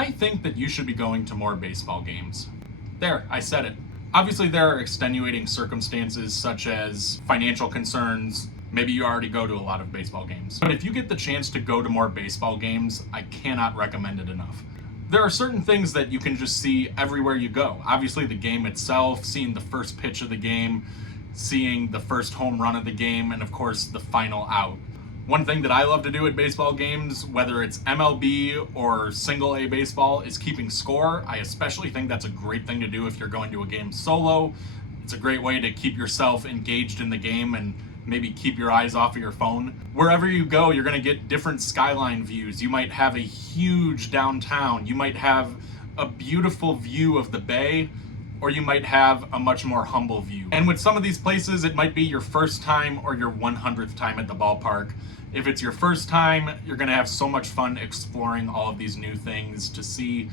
I think that you should be going to more baseball games. There, I said it. Obviously, there are extenuating circumstances such as financial concerns. Maybe you already go to a lot of baseball games. But if you get the chance to go to more baseball games, I cannot recommend it enough. There are certain things that you can just see everywhere you go. Obviously, the game itself, seeing the first pitch of the game, seeing the first home run of the game, and of course, the final out. One thing that I love to do at baseball games, whether it's MLB or single A baseball, is keeping score. I especially think that's a great thing to do if you're going to a game solo. It's a great way to keep yourself engaged in the game and maybe keep your eyes off of your phone. Wherever you go, you're going to get different skyline views. You might have a huge downtown. You might have a beautiful view of the bay, or you might have a much more humble view. And with some of these places, it might be your first time or your 100th time at the ballpark. If it's your first time, you're gonna have so much fun exploring all of these new things to see.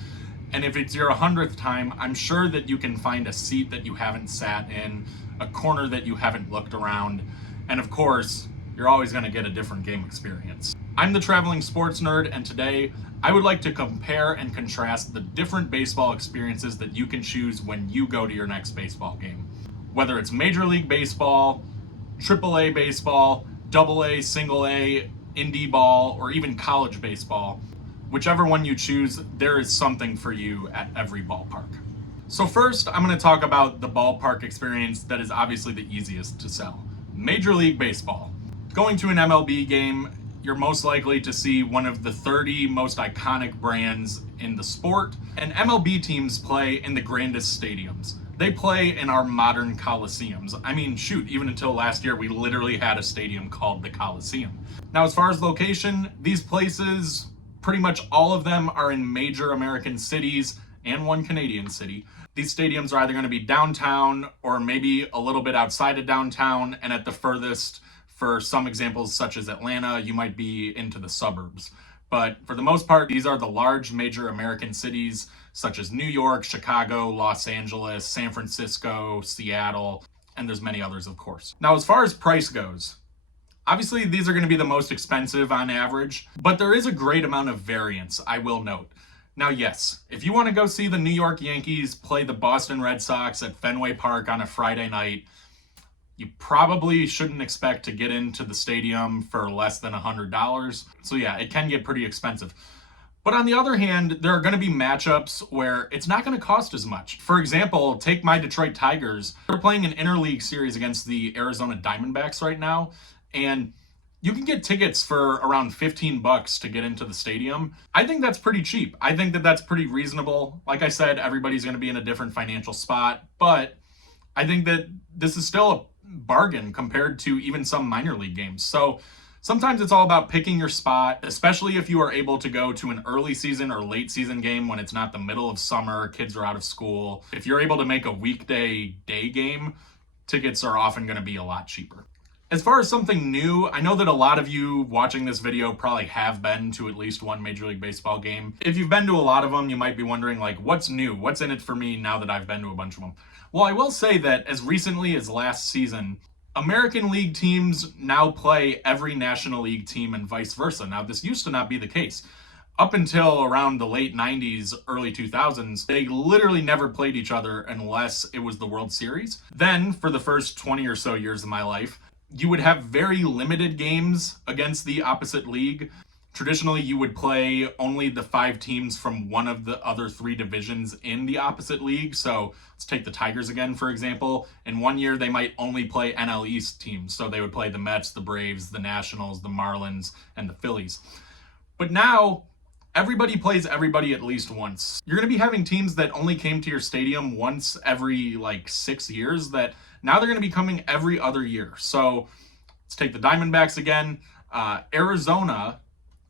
And if it's your 100th time, I'm sure that you can find a seat that you haven't sat in, a corner that you haven't looked around, and of course, you're always gonna get a different game experience. I'm the Traveling Sports Nerd, and today I would like to compare and contrast the different baseball experiences that you can choose when you go to your next baseball game. Whether it's Major League Baseball, AAA baseball, AA, single A, indie ball, or even college baseball, whichever one you choose, there is something for you at every ballpark. So first, I'm going to talk about the ballpark experience that is obviously the easiest to sell. Major League Baseball. Going to an MLB game, you're most likely to see one of the 30 most iconic brands in the sport, and MLB teams play in the grandest stadiums. They play in our modern coliseums. I mean, shoot, even until last year, we literally had a stadium called the Coliseum. Now, as far as location, these places, pretty much all of them are in major American cities and one Canadian city. These stadiums are either going to be downtown or maybe a little bit outside of downtown, and at the furthest, for some examples such as Atlanta, you might be into the suburbs. But for the most part, these are the large major American cities such as New York, Chicago, Los Angeles, San Francisco, Seattle, and there's many others, of course. Now, as far as price goes, obviously these are going to be the most expensive on average, but there is a great amount of variance, I will note. Now, yes, if you want to go see the New York Yankees play the Boston Red Sox at Fenway Park on a Friday night, you probably shouldn't expect to get into the stadium for less than $100. So yeah, it can get pretty expensive. But on the other hand, there are going to be matchups where it's not going to cost as much. For example, take my Detroit Tigers. They're playing an interleague series against the Arizona Diamondbacks right now, and you can get tickets for around $15 to get into the stadium. I think that's pretty cheap. I think that that's pretty reasonable. Like I said, everybody's going to be in a different financial spot, but I think that this is still a bargain compared to even some minor league games. So sometimes it's all about picking your spot, especially if you are able to go to an early season or late season game when it's not the middle of summer, kids are out of school. If you're able to make a weekday day game, tickets are often going to be a lot cheaper. As far as something new, I know that a lot of you watching this video probably have been to at least one Major League Baseball game. If you've been to a lot of them, you might be wondering, like, what's new? What's in it for me now that I've been to a bunch of them? Well, I will say that as recently as last season, American League teams now play every National League team and vice versa. Now, this used to not be the case. Up until around the late 90s, early 2000s, they literally never played each other unless it was the World Series. Then, for the first 20 or so years of my life, you would have very limited games against the opposite league. Traditionally, you would play only the 5 teams from one of the other 3 divisions in the opposite league. So let's take the Tigers again, for example. In one year, they might only play NL East teams. So they would play the Mets, the Braves, the Nationals, the Marlins, and the Phillies. But now, everybody plays everybody at least once. You're going to be having teams that only came to your stadium once every 6 years that now they're going to be coming every other year. So let's take the Diamondbacks again. Arizona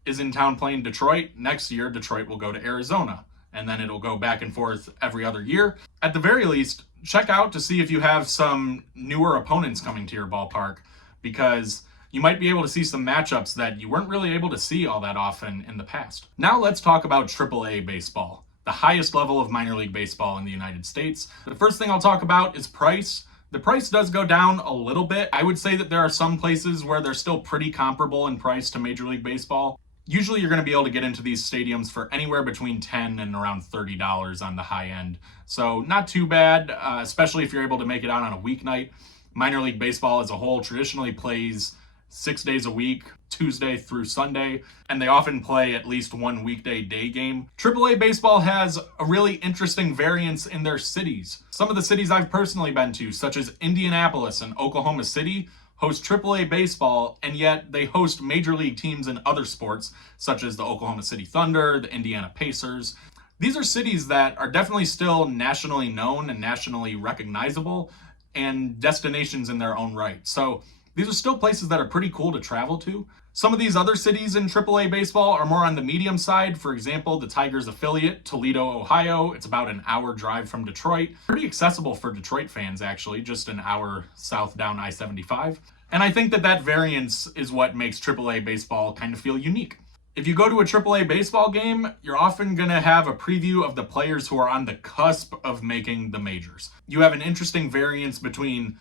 is in town playing Detroit. Next year, Detroit will go to Arizona, and then it'll go back and forth every other year. At the very least, check out to see if you have some newer opponents coming to your ballpark, because you might be able to see some matchups that you weren't really able to see all that often in the past. Now let's talk about AAA baseball, the highest level of minor league baseball in the United States. The first thing I'll talk about is price. The price does go down a little bit. I would say that there are some places where they're still pretty comparable in price to Major League Baseball. Usually you're going to be able to get into these stadiums for anywhere between $10 and around $30 on the high end. So not too bad, especially if you're able to make it out on a weeknight. Minor League Baseball as a whole traditionally plays 6 days a week, Tuesday through Sunday, and they often play at least one weekday day game. AAA baseball has a really interesting variance in their cities. Some of the cities I've personally been to, such as Indianapolis and Oklahoma City, host AAA baseball, and yet they host major league teams in other sports, such as the Oklahoma City Thunder, the Indiana Pacers. These are cities that are definitely still nationally known and nationally recognizable, and destinations in their own right. So these are still places that are pretty cool to travel to. Some of these other cities in AAA baseball are more on the medium side. For example, the Tigers affiliate, Toledo, Ohio. It's about an hour drive from Detroit. Pretty accessible for Detroit fans, actually, just an hour south down I-75. And I think that variance is what makes AAA baseball kind of feel unique. If you go to a AAA baseball game, you're often going to have a preview of the players who are on the cusp of making the majors. You have an interesting variance between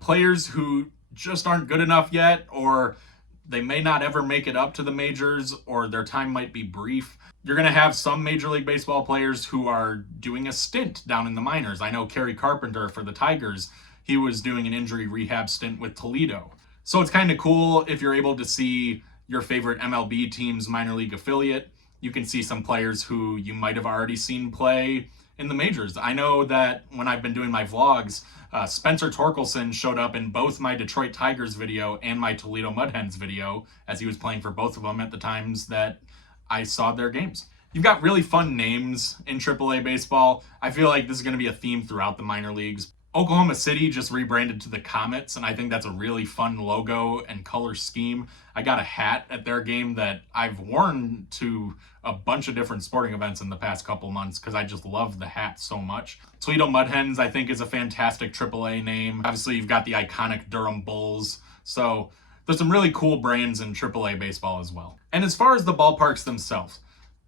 players who just aren't good enough yet, or they may not ever make it up to the majors, or their time might be brief. You're going to have some Major League Baseball players who are doing a stint down in the minors. I know Kerry Carpenter for the Tigers, he was doing an injury rehab stint with Toledo. So it's kind of cool if you're able to see your favorite MLB team's minor league affiliate. You can see some players who you might have already seen play in the majors. I know that when I've been doing my vlogs, Spencer Torkelson showed up in both my Detroit Tigers video and my Toledo Mud Hens video, as he was playing for both of them at the times that I saw their games. You've got really fun names in AAA baseball. I feel like this is going to be a theme throughout the minor leagues. Oklahoma City just rebranded to the Comets, and I think that's a really fun logo and color scheme. I got a hat at their game that I've worn to a bunch of different sporting events in the past couple months because I just love the hat so much. Toledo Mud Hens, I think, is a fantastic AAA name. Obviously, you've got the iconic Durham Bulls. So there's some really cool brands in AAA baseball as well. And as far as the ballparks themselves,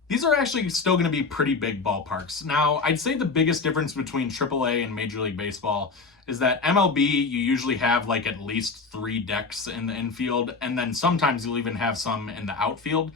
these are actually still going to be pretty big ballparks. Now, I'd say the biggest difference between AAA and Major League Baseball is that MLB, you usually have like at least 3 decks in the infield, and then sometimes you'll even have some in the outfield.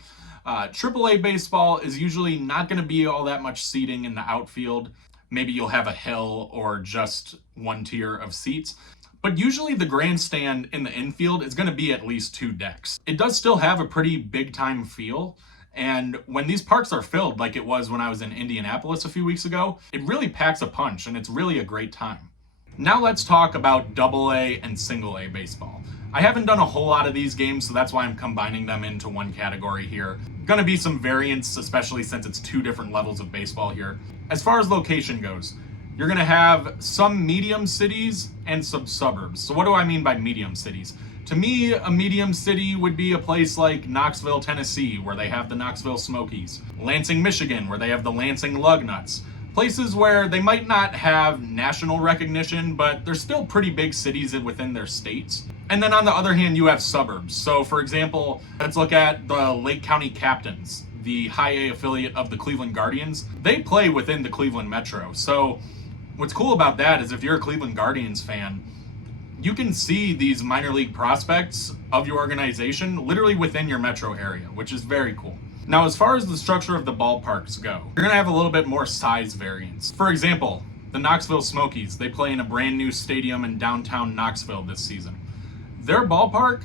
AAA baseball is usually not going to be all that much seating in the outfield. Maybe you'll have a hill or just one tier of seats. But usually the grandstand in the infield is going to be at least 2 decks. It does still have a pretty big time feel. And when these parks are filled, like it was when I was in Indianapolis a few weeks ago, it really packs a punch and it's really a great time. Now let's talk about AA and single A baseball. I haven't done a whole lot of these games, so that's why I'm combining them into one category here. Gonna be some variance, especially since it's 2 different levels of baseball here. As far as location goes, you're gonna have some medium cities and some suburbs. So what do I mean by medium cities? To me, a medium city would be a place like Knoxville, Tennessee, where they have the Knoxville Smokies. Lansing, Michigan, where they have the Lansing Lugnuts. Places where they might not have national recognition, but they're still pretty big cities within their states. And then on the other hand, you have suburbs. So for example, let's look at the Lake County Captains, the high A affiliate of the Cleveland Guardians. They play within the Cleveland Metro. So what's cool about that is if you're a Cleveland Guardians fan, you can see these minor league prospects of your organization literally within your metro area, which is very cool. Now, as far as the structure of the ballparks go, you're gonna have a little bit more size variance. For example, the Knoxville Smokies, they play in a brand new stadium in downtown Knoxville this season. Their ballpark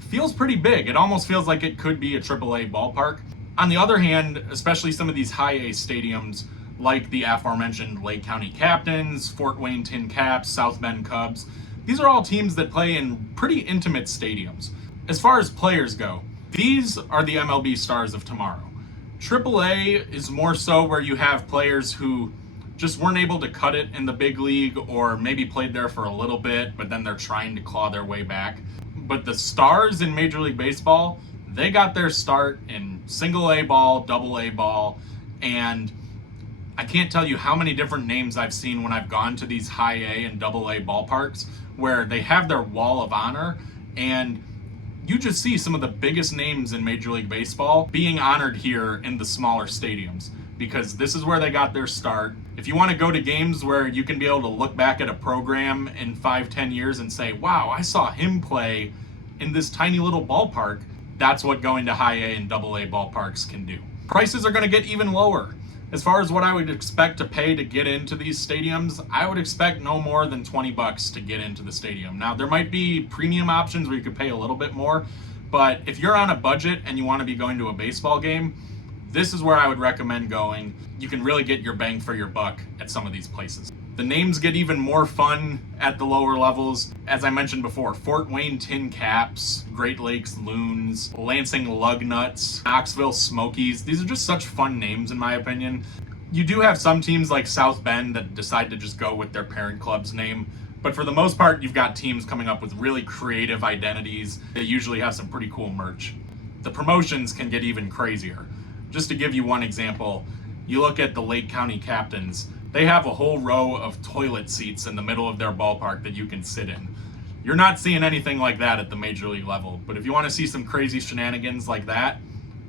feels pretty big. It almost feels like it could be a AAA ballpark. On the other hand, especially some of these high A stadiums, like the aforementioned Lake County Captains, Fort Wayne Tin Caps, South Bend Cubs, these are all teams that play in pretty intimate stadiums. As far as players go, these are the MLB stars of tomorrow. AAA is more so where you have players who just weren't able to cut it in the big league or maybe played there for a little bit, but then they're trying to claw their way back. But the stars in Major League Baseball, they got their start in single A ball, double A ball, and I can't tell you how many different names I've seen when I've gone to these high A and double A ballparks where they have their wall of honor, and you just see some of the biggest names in Major League Baseball being honored here in the smaller stadiums because this is where they got their start. If you want to go to games where you can be able to look back at a program in 5-10 years and say, wow, I saw him play in this tiny little ballpark, That's what going to high A and double A ballparks can do. Prices are going to get even lower. As far as what I would expect to pay to get into these stadiums, I would expect no more than $20 to get into the stadium. Now, there might be premium options where you could pay a little bit more, but if you're on a budget and you want to be going to a baseball game, this is where I would recommend going. You can really get your bang for your buck at some of these places. The names get even more fun at the lower levels. As I mentioned before, Fort Wayne Tin Caps, Great Lakes Loons, Lansing Lugnuts, Knoxville Smokies. These are just such fun names in my opinion. You do have some teams like South Bend that decide to just go with their parent club's name. But for the most part, you've got teams coming up with really creative identities that usually have some pretty cool merch. The promotions can get even crazier. Just to give you one example, you look at the Lake County Captains. They have a whole row of toilet seats in the middle of their ballpark that you can sit in. You're not seeing anything like that at the major league level, but if you want to see some crazy shenanigans like that,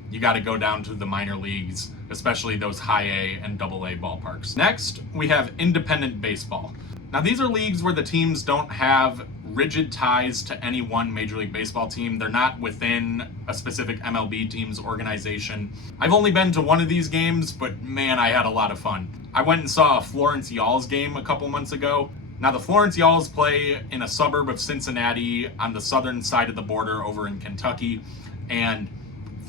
you got to go down to the minor leagues, especially those high A and double A ballparks. Next, we have independent baseball. Now, these are leagues where the teams don't have rigid ties to any one Major League Baseball team. They're not within a specific MLB team's organization. I've only been to one of these games, but man, I had a lot of fun. I went and saw a Florence Y'alls game a couple months ago. Now, the Florence Y'alls play in a suburb of Cincinnati on the southern side of the border over in Kentucky, and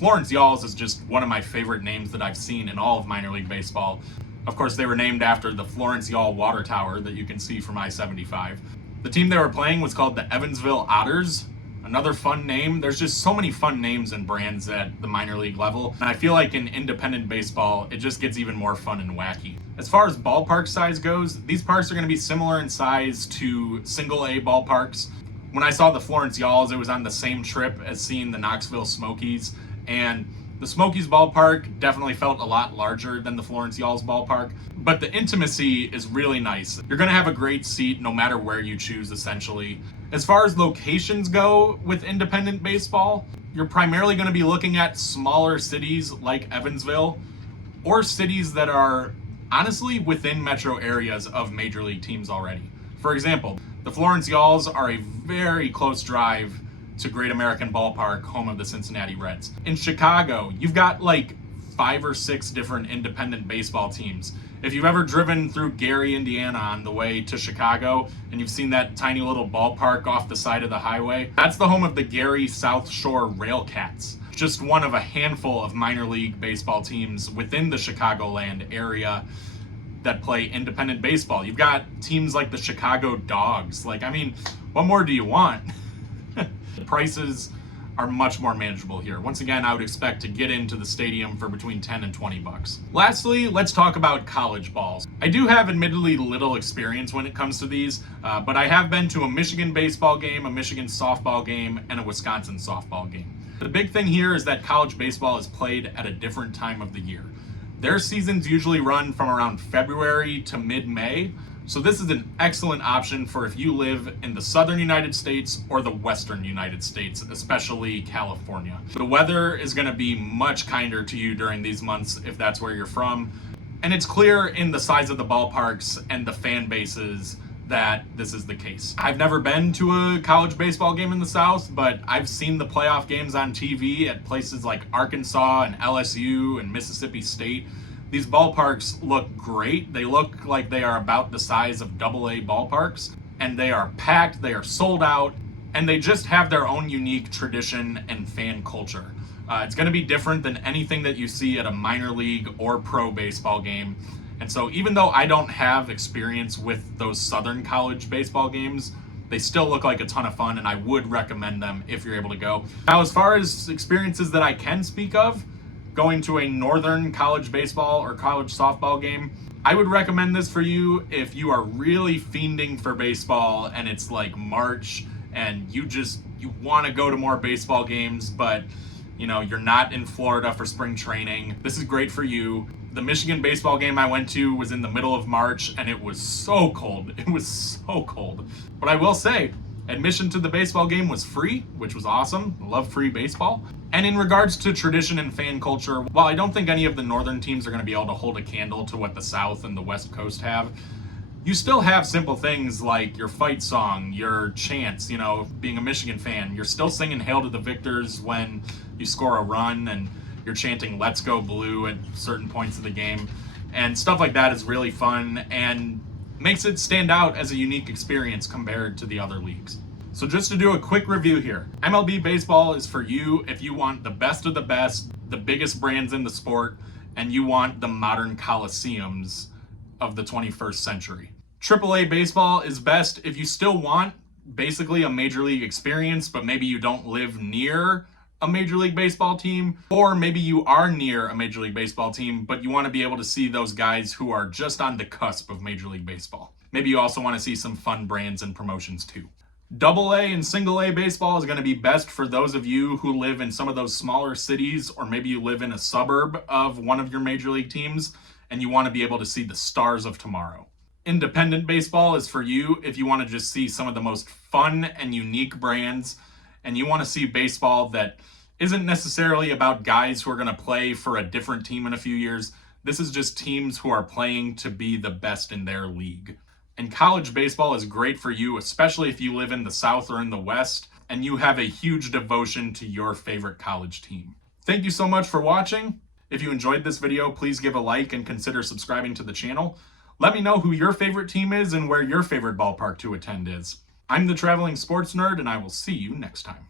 Florence Y'alls is just one of my favorite names that I've seen in all of minor league baseball. Of course, they were named after the Florence Y'all water tower that you can see from I-75. The team they were playing was called the Evansville Otters. Another fun name. There's just so many fun names and brands at the minor league level. And I feel like in independent baseball, it just gets even more fun and wacky. As far as ballpark size goes, these parks are going to be similar in size to single A ballparks. When I saw the Florence Y'alls, it was on the same trip as seeing the Knoxville Smokies. And the Smokies ballpark definitely felt a lot larger than the Florence Y'alls ballpark, but the intimacy is really nice. You're going to have a great seat no matter where you choose, essentially. As far as locations go with independent baseball, you're primarily going to be looking at smaller cities like Evansville or cities that are honestly within metro areas of major league teams already. For example, the Florence Y'alls are a very close drive to Great American Ballpark, home of the Cincinnati Reds. In Chicago, you've got like 5 or 6 different independent baseball teams. If you've ever driven through Gary, Indiana on the way to Chicago, and you've seen that tiny little ballpark off the side of the highway, that's the home of the Gary South Shore Railcats. Just one of a handful of minor league baseball teams within the Chicagoland area that play independent baseball. You've got teams like the Chicago Dogs. Like, I mean, what more do you want? The prices are much more manageable here. Once again, I would expect to get into the stadium for between $10 and $20. Lastly, let's talk about college balls. I do have admittedly little experience when it comes to these, but I have been to a Michigan baseball game, a Michigan softball game, and a Wisconsin softball game. The big thing here is that college baseball is played at a different time of the year. Their seasons usually run from around February to mid-May, so this is an excellent option for if you live in the southern United States or the western United States, especially California. The weather is going to be much kinder to you during these months if that's where you're from. And it's clear in the size of the ballparks and the fan bases that this is the case. I've never been to a college baseball game in the South, but I've seen the playoff games on TV at places like Arkansas and LSU and Mississippi State. These ballparks look great. They look like they are about the size of AA ballparks, and they are packed, they are sold out, and they just have their own unique tradition and fan culture. It's going to be different than anything that you see at a minor league or pro baseball game. And so even though I don't have experience with those southern college baseball games, they still look like a ton of fun, and I would recommend them if you're able to go. Now, as far as experiences that I can speak of, going to a northern college baseball or college softball game, I would recommend this for you if you are really fiending for baseball and it's like March and you want to go to more baseball games, but you're not in Florida for spring training. This is great for you. The Michigan baseball game I went to was in the middle of March and it was so cold. It was so cold. But I will say, admission to the baseball game was free, which was awesome. Love free baseball. And in regards to tradition and fan culture, while I don't think any of the northern teams are going to be able to hold a candle to what the South and the West Coast have, You still have simple things like your fight song, your chants, being a Michigan fan, you're still singing Hail to the Victors when you score a run, and you're chanting Let's Go Blue at certain points of the game. And stuff like that is really fun and makes it stand out as a unique experience compared to the other leagues. So just to do a quick review here, MLB baseball is for you if you want the best of the best, the biggest brands in the sport, and you want the modern coliseums of the 21st century. AAA baseball is best if you still want basically a major league experience, but maybe you don't live near a major league baseball team, or maybe you are near a major league baseball team, but you want to be able to see those guys who are just on the cusp of major league baseball. Maybe you also want to see some fun brands and promotions too. AA and single A baseball is going to be best for those of you who live in some of those smaller cities, or maybe you live in a suburb of one of your major league teams and you want to be able to see the stars of tomorrow. Independent baseball is for you if you want to just see some of the most fun and unique brands, and you want to see baseball that isn't necessarily about guys who are going to play for a different team in a few years. This is just teams who are playing to be the best in their league. And college baseball is great for you, especially if you live in the South or in the West, and you have a huge devotion to your favorite college team. Thank you so much for watching. If you enjoyed this video, please give a like and consider subscribing to the channel. Let me know who your favorite team is and where your favorite ballpark to attend is. I'm the Traveling Sports Nerd, and I will see you next time.